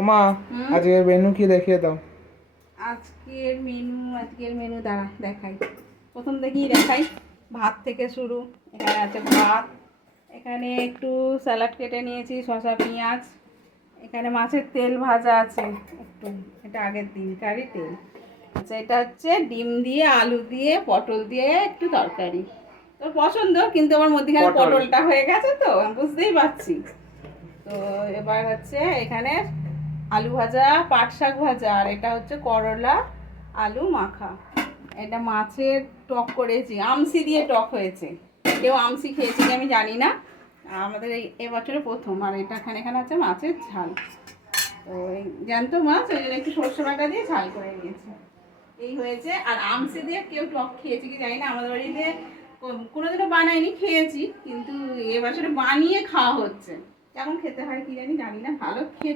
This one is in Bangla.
ওমা আজকের মেনু কি দেখিয়ে দাও। আজকের মেনু দাঁড়া দেখাই। প্রথম থেকেই দেখাই, ভাত থেকে শুরু। এখানে আছে ভাত, এখানে একটু স্যালাড কেটে নিয়েছি, শসা পেঁয়াজ, এখানে মাছের তেল ভাজা আছে একটু, এটা আগের দিনকারই তেল। আচ্ছা, এটা হচ্ছে ডিম দিয়ে আলু দিয়ে পটল দিয়ে একটু তরকারি। তোর পছন্দ, কিন্তু আমার মধ্যেখানে পটলটা হয়ে গেছে তো বুঝতেই পারছি। তো এবার হচ্ছে এখানে আলু ভাজা, পাট শাক ভাজা, আর এটা হচ্ছে করলা আলু মাখা। এটা মাছের টক করেছি, আমসি দিয়ে টক হয়েছে। কেউ আমসি খেয়েছে কি আমি জানি না, আমাদের এবছরে প্রথম। আর এটা এখানে আছে মাছের ঝাল। তো এই জ্যান্ত মাছ, ওই জন্য একটু সর্ষে বাটা দিয়ে ঝাল করে নিয়েছি। এই হয়েছে। আর আমসি দিয়ে কেউ টক খেয়েছে কি জানি না, আমাদের বাড়িতে কোনোদিনও বানাইনি, খেয়েছি কিন্তু এবছরে বানিয়ে খাওয়া হচ্ছে। কেমন খেতে হয় কি জানি না, ভালো খেতে।